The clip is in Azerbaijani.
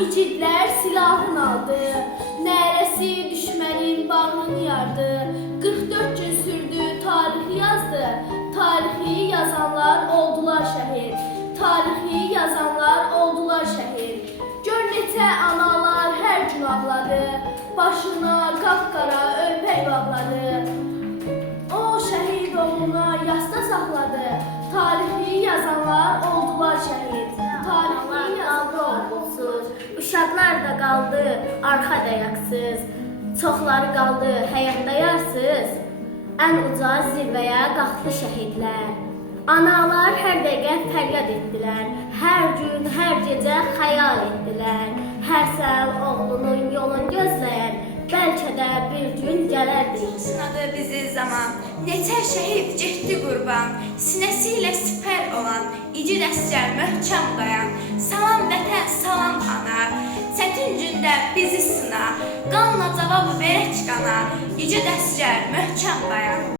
İgidlər silahını aldı, nərəsi düşmənin bağrını yardı. 44 gün sürdü, tarixi yazdı, tarixi yazanlar oldular şəhid. Tarixi yazanlar oldular şəhid. Gör neçə analar hər gün ağladı, başına qapqara örpək bağladı. O şəhid oğluna yasta saxladı, tarixi yazanlar oldular şəhid. Tarixi yazanlar oldular. Uşaqlar da qaldı arxa dayaqsız, çoxları qaldı həyatda yarsız. Ən uca zirvəyə qalxdı şəhidlər. Analar hər dəqiqə fəryad etdilər, hər gün, hər gecə xəyal etdilər. Hər səhər oğlunun yolunu gözləyən, bəlkə də bir gün gələrdi. Sınadı bizi zaman, neçə şəhid getdi qurban, sinəsi ilə sipər olan, igid əsgər möhkəm dayan. Salam vətən, salam ana, çətin gündə bizi sına, qanla cavab verək qana, igid əsgər möhkəm dayan.